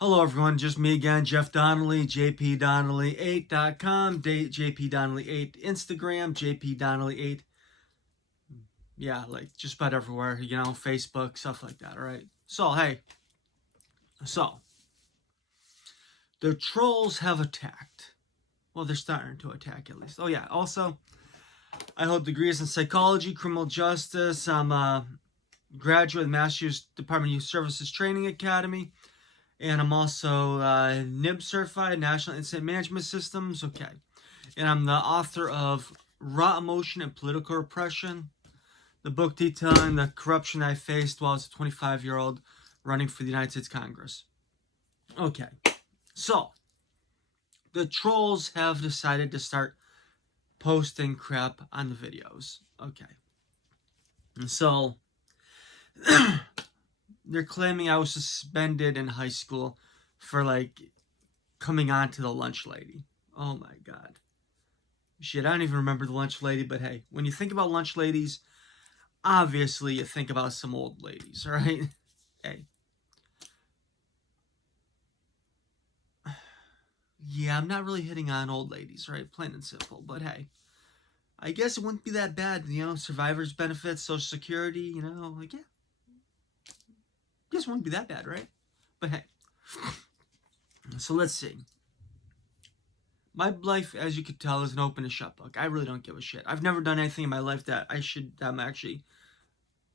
Hello everyone, just me again, Jeff Donnelly, jpdonnelly8.com, jpdonnelly8, Instagram, jpdonnelly8. Yeah, like just about everywhere, Facebook, stuff like that, alright? So, hey, the trolls have attacked. Well, they're starting to attack at least. Oh yeah, also, I hold degrees in psychology, criminal justice. I'm a graduate of Master's Department of Youth Services Training Academy. And I'm also NIMS certified, National Incident Management Systems. Okay. And I'm the author of Raw Emotion and Political Repression, the book detailing the corruption I faced while I was a 25-year-old running for the United States Congress. Okay. So, the trolls have decided to start posting crap on the videos. Okay. And so, they're claiming I was suspended in high school for, coming on to the lunch lady. Oh my god. Shit, I don't even remember the lunch lady, but hey, when you think about lunch ladies, obviously you think about some old ladies, right? Hey. Yeah, I'm not really hitting on old ladies, right? Plain and simple, but hey. I guess it wouldn't be that bad, survivor's benefits, Social Security, yeah. I guess it wouldn't be that bad, right? But hey. So let's see. My life, as you could tell, is an open and shut book. I really don't give a shit. I've never done anything in my life that I'm actually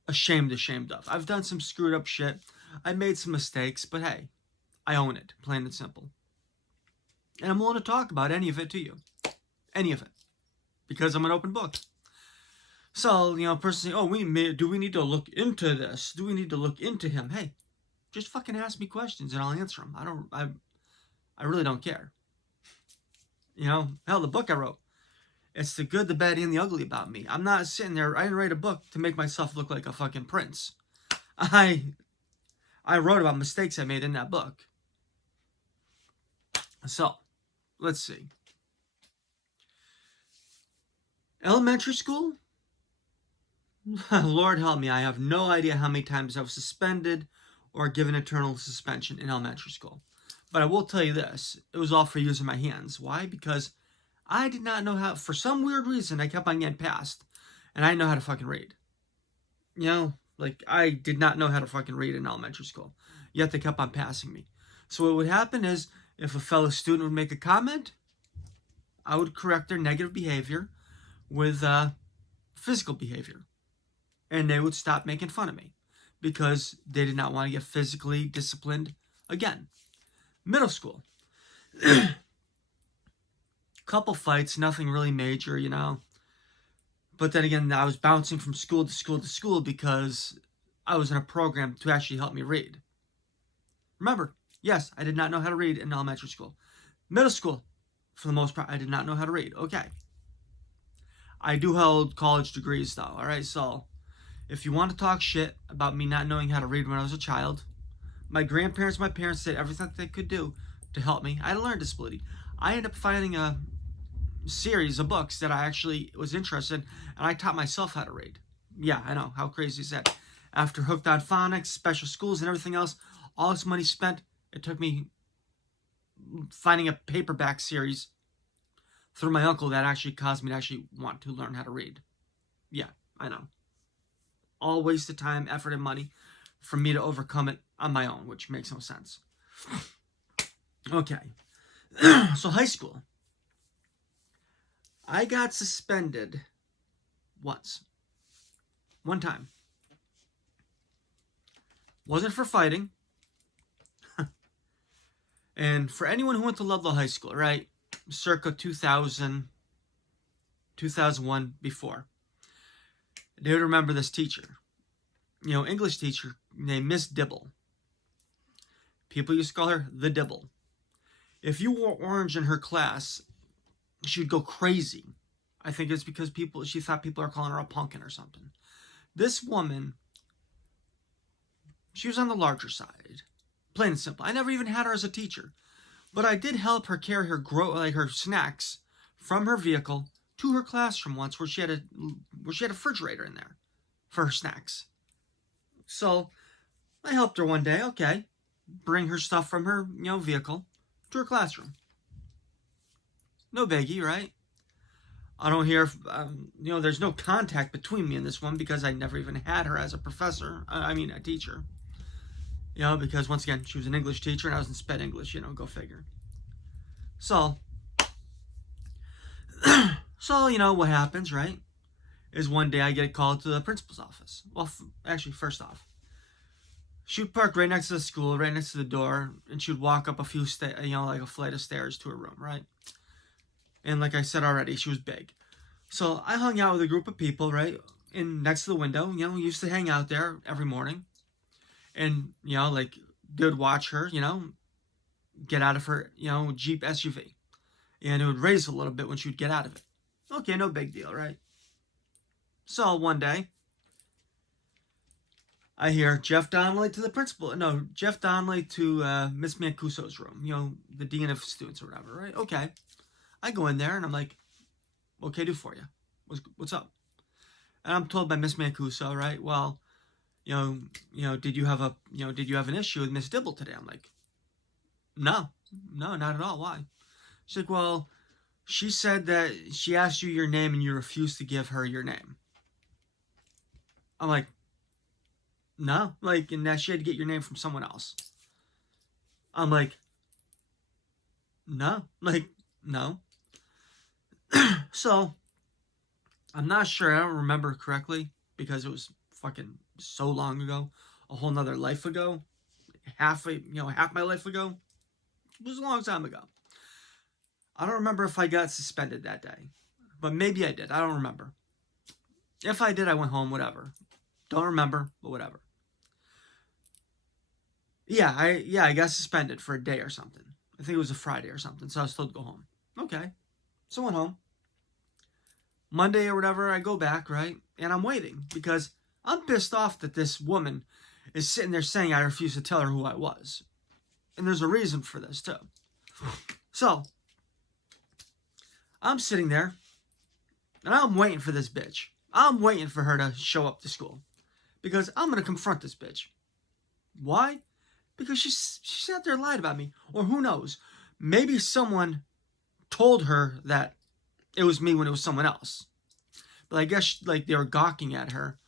ashamed of. I've done some screwed up shit. I made some mistakes, but hey, I own it, plain and simple. And I'm willing to talk about any of it to you. Any of it. Because I'm an open book. So, person saying, oh, do we need to look into this? Do we need to look into him? Hey, just fucking ask me questions and I'll answer them. I really don't care. Hell, the book I wrote, it's the good, the bad, and the ugly about me. I'm not sitting there, I didn't write a book to make myself look like a fucking prince. I wrote about mistakes I made in that book. So, let's see. Elementary school? Lord help me, I have no idea how many times I was suspended or given eternal suspension in elementary school. But I will tell you this, it was all for using my hands. Why? Because I did not know how, for some weird reason, I kept on getting passed. And I didn't know how to fucking read. I did not know how to fucking read in elementary school. Yet they kept on passing me. So what would happen is, if a fellow student would make a comment, I would correct their negative behavior with physical behavior. And they would stop making fun of me. Because they did not want to get physically disciplined again. Middle school. Couple fights, nothing really major, But then again, I was bouncing from school to school to school because I was in a program to actually help me read. Remember, yes, I did not know how to read in elementary school. Middle school, for the most part, I did not know how to read. Okay. I do hold college degrees, though, alright? So, if you want to talk shit about me not knowing how to read when I was a child, my grandparents, my parents did everything they could do to help me. I had a learning disability. I ended up finding a series of books that I actually was interested in, and I taught myself how to read. Yeah, I know. How crazy is that? After Hooked on Phonics, special schools, and everything else, all this money spent, it took me finding a paperback series through my uncle that actually caused me to actually want to learn how to read. Yeah, I know. All waste of time, effort, and money for me to overcome it on my own, which makes no sense. Okay. So high school. I got suspended once. One time. Wasn't for fighting. And for anyone who went to Ludlow High School, right? Circa 2000, 2001, before. They would remember this teacher. English teacher named Miss Dibble. People used to call her the Dibble. If you wore orange in her class, she would go crazy. I think it's because she thought people are calling her a pumpkin or something. This woman, she was on the larger side. Plain and simple. I never even had her as a teacher. But I did help her carry her snacks from her vehicle to her classroom once where she had a refrigerator in there for her snacks. So I helped her one day. Okay. bring her stuff from her, vehicle to her classroom. No biggie, right? I don't hear, there's no contact between me and this one because I never even had her as a professor. A teacher. Because once again, she was an English teacher and I was in sped English, go figure. So, what happens, right, is one day I get called to the principal's office. Well, actually, first off, she would park right next to the school, right next to the door, and she would walk up a few, like a flight of stairs to her room, right? And like I said already, she was big. So I hung out with a group of people, right, next to the window. We used to hang out there every morning. And, like, they would watch her, get out of her, Jeep SUV. And it would raise a little bit when she would get out of it. Okay, no big deal, right? So one day, I hear Jeff Donnelly to the principal. No, Jeff Donnelly to Miss Mancuso's room. The dean of students or whatever, right? Okay. I go in there and I'm like, what can I do for you? What's up? And I'm told by Miss Mancuso, right? Well, did you have an issue with Miss Dibble today? I'm like, no, not at all. Why? She's like, well, she said that she asked you your name and you refused to give her your name. I'm like, no, and that she had to get your name from someone else. I'm like, no, no. So, I'm not sure. I don't remember correctly because it was fucking so long ago, a whole nother life ago, half my life ago. It was a long time ago. I don't remember if I got suspended that day, but maybe I did. I don't remember. If I did, I went home, whatever. Don't remember, but whatever. Yeah, I got suspended for a day or something. I think it was a Friday or something, so I was told to go home. Okay. So I went home. Monday or whatever, I go back, right? And I'm waiting because I'm pissed off that this woman is sitting there saying I refuse to tell her who I was. And there's a reason for this, too. So, I'm sitting there, and I'm waiting for this bitch. I'm waiting for her to show up to school. Because I'm going to confront this bitch. Why? Because she sat there and lied about me. Or who knows? Maybe someone told her that it was me when it was someone else. But I guess, they were gawking at her,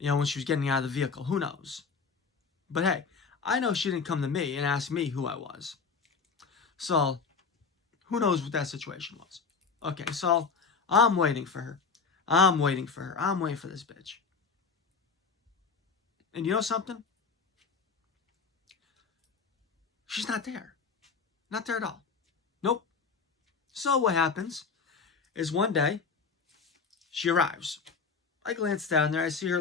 when she was getting out of the vehicle. Who knows? But hey, I know she didn't come to me and ask me who I was. So, who knows what that situation was. Okay, so, I'm waiting for her. I'm waiting for this bitch. And you know something? She's not there. Not there at all. Nope. So what happens is one day, she arrives. I glance down there. I see her,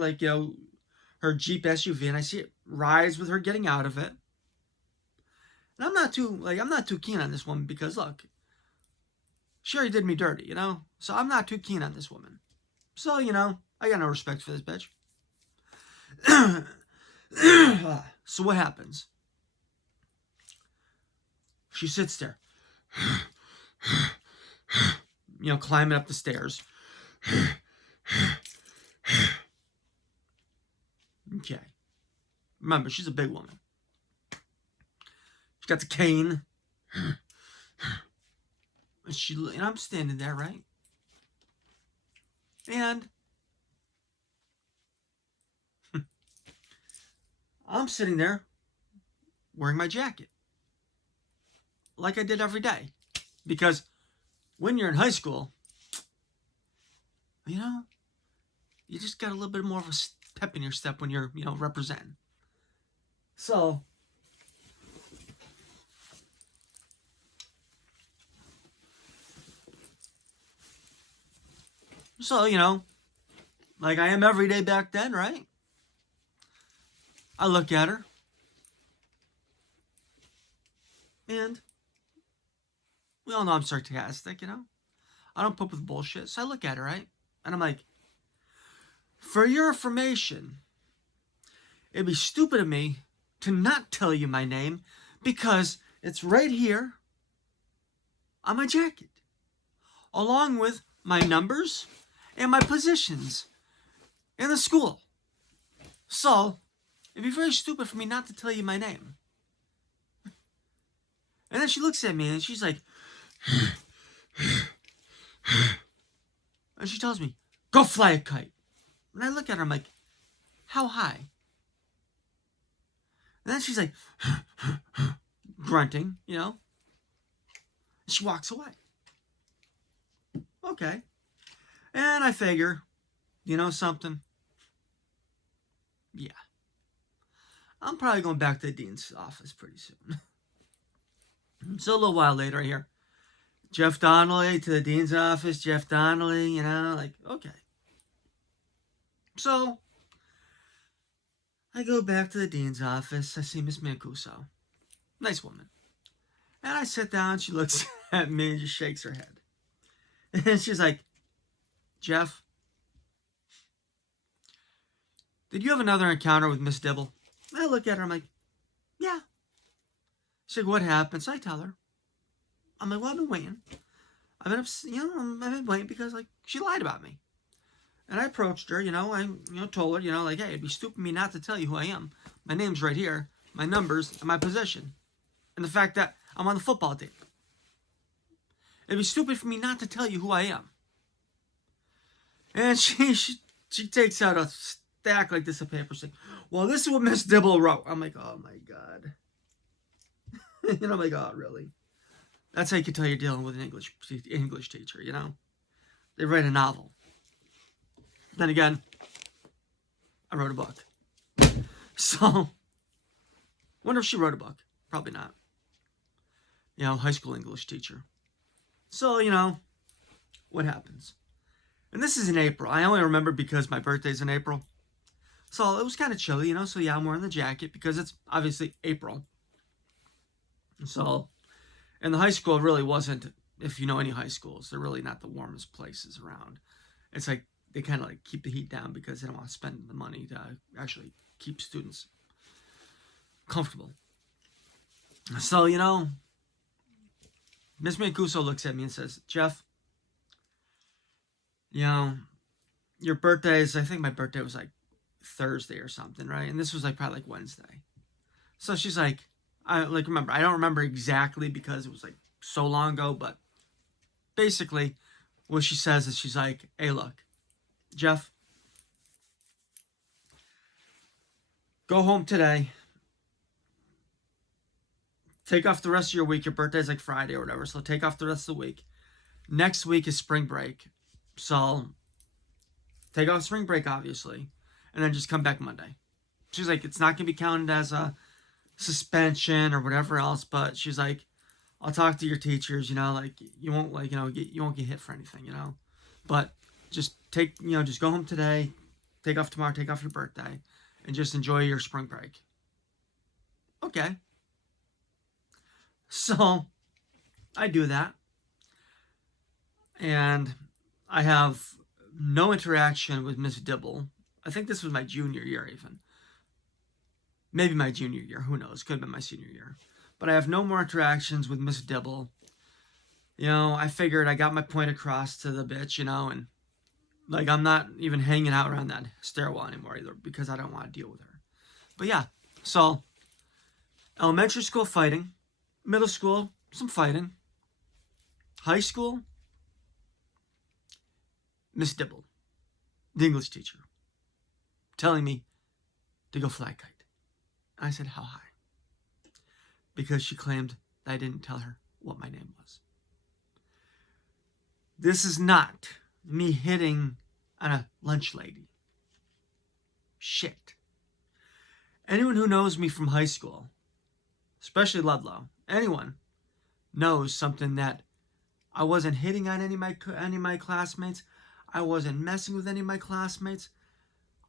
her Jeep SUV, and I see it rise with her getting out of it. And I'm not too keen on this woman because, look, she already did me dirty, So I'm not too keen on this woman. So, I got no respect for this bitch. So what happens? She sits there, climbing up the stairs. Okay. Remember, she's a big woman. She's got the cane. And I'm standing there, right? And I'm sitting there wearing my jacket. Like I did every day. Because when you're in high school, you just got a little bit more of a pep in your step when you're, representing. So, like I am every day back then, right? I look at her. And we all know I'm sarcastic, I don't put up with bullshit. So I look at her, right? And I'm like, for your information, it'd be stupid of me to not tell you my name because it's right here on my jacket, along with my numbers and my positions in the school. So, it'd be very stupid for me not to tell you my name. And then she looks at me and she's like, and she tells me, go fly a kite. And I look at her, I'm like, how high? And then she's like, grunting, you know. And she walks away. Okay. And I figure, you know something? Yeah. I'm probably going back to the dean's office pretty soon. So a little while later, I hear, Jeff Donnelly to the dean's office, Jeff Donnelly, you know, like, okay. So I go back to the dean's office. I see Miss Mancuso. Nice woman. And I sit down. She looks at me and just shakes her head. And she's like, Jeff, did you have another encounter with Miss Dibble? I look at her. I'm like, yeah. She's like, what happened? So I tell her. I'm like, well, I've been waiting. I've been waiting because, like, she lied about me. And I approached her, I told her, like, hey, it'd be stupid of me not to tell you who I am. My name's right here, my numbers, and my position. And the fact that I'm on the football team. It'd be stupid for me not to tell you who I am. And she takes out a stack like this of papers saying, well, this is what Miss Dibble wrote. I'm like, oh, my God. I'm like, oh, really? That's how you can tell you're dealing with an English teacher, They write a novel. Then again, I wrote a book. So, wonder if she wrote a book. Probably not. High school English teacher. So, what happens? And this is in April. I only remember because my birthday's in April. So, it was kind of chilly, So, yeah, I'm wearing the jacket because it's obviously April. So, and the high school really wasn't, if you know any high schools, they're really not the warmest places around. It's like, they kind of like keep the heat down because they don't want to spend the money to actually keep students comfortable. So, Miss Mancuso looks at me and says, Jeff, your birthday is, I think my birthday was like Thursday or something, right? And this was like probably like Wednesday. So she's like, I don't remember exactly because it was like so long ago, but basically what she says is she's like, hey, look, Jeff, go home today. Take off the rest of your week. Your birthday's like Friday or whatever, so take off the rest of the week. Next week is spring break, so take off spring break, obviously, and then just come back Monday. She's like, it's not going to be counted as a suspension or whatever else, but she's like, I'll talk to your teachers, like, you won't, like, you won't get hit for anything, but just just go home today, take off tomorrow, take off your birthday, and just enjoy your spring break. Okay. So, I do that. And I have no interaction with Miss Dibble. I think this was my junior year even. Maybe my junior year, who knows? Could have been my senior year. But I have no more interactions with Miss Dibble. I figured I got my point across to the bitch, and like, I'm not even hanging out around that stairwell anymore either because I don't want to deal with her. But yeah, so elementary school fighting, middle school, some fighting, high school, Miss Dibble, the English teacher, telling me to go fly a kite. I said, how high? Because she claimed that I didn't tell her what my name was. This is not me hitting on a lunch lady. Shit. Anyone who knows me from high school, especially Ludlow, anyone knows something that I wasn't hitting on any of my classmates. I wasn't messing with any of my classmates.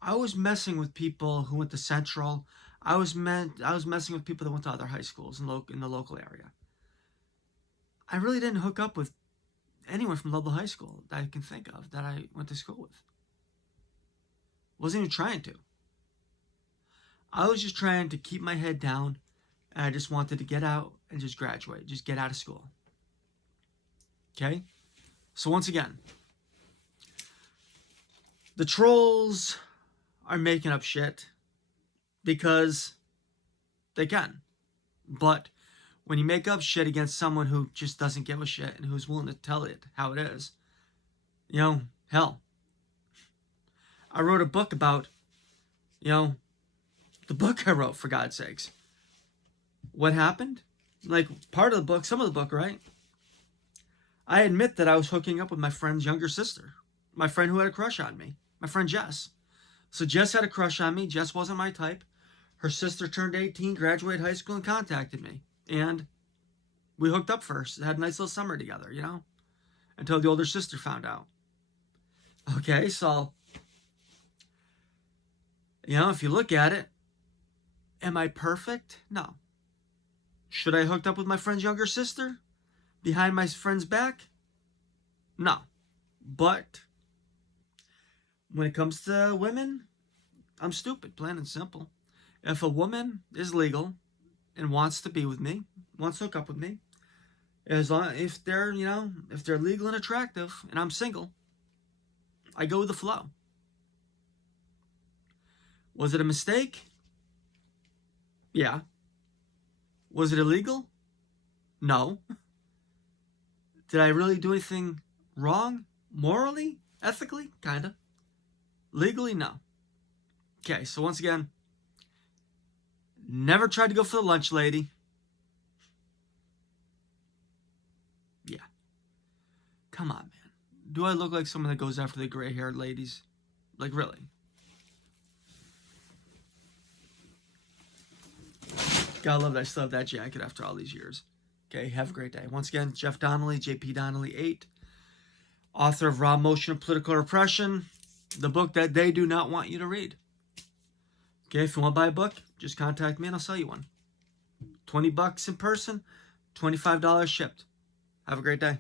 I was messing with people who went to Central. I was messing with people that went to other high schools in the local area. I really didn't hook up with anyone from Ludlow High School that I can think of that I went to school with. Wasn't even trying to. I was just trying to keep my head down, and I just wanted to get out and just graduate, just get out of school. Okay? So once again, the trolls are making up shit because they can. But when you make up shit against someone who just doesn't give a shit and who's willing to tell it how it is, hell. I wrote a book about, the book I wrote, for God's sakes. What happened? Like, part of the book, some of the book, right? I admit that I was hooking up with my friend's younger sister. My friend who had a crush on me. My friend Jess. So Jess had a crush on me. Jess wasn't my type. Her sister turned 18, graduated high school, and contacted me. And we hooked up first. Had a nice little summer together, until the older sister found out. Okay, so, if you look at it, am I perfect? No. Should I have hooked up with my friend's younger sister? Behind my friend's back? No. But when it comes to women, I'm stupid, plain and simple. If a woman is legal and wants to be with me, wants to hook up with me, as long if they're legal and attractive and I'm single, I go with the flow. Was it a mistake? Yeah. Was it illegal? No. Did I really do anything wrong? Morally? Ethically? Kinda. Legally? No. Okay, so once again, never tried to go for the lunch lady. Yeah. Come on, man. Do I look like someone that goes after the gray-haired ladies? Like, really? Gotta love that I still have that jacket after all these years. Okay, have a great day. Once again, Jeff Donnelly, JP Donnelly 8, author of Emotion and Political Repression, the book that they do not want you to read. Okay, if you want to buy a book, just contact me and I'll sell you one. $20 in person, $25 shipped. Have a great day.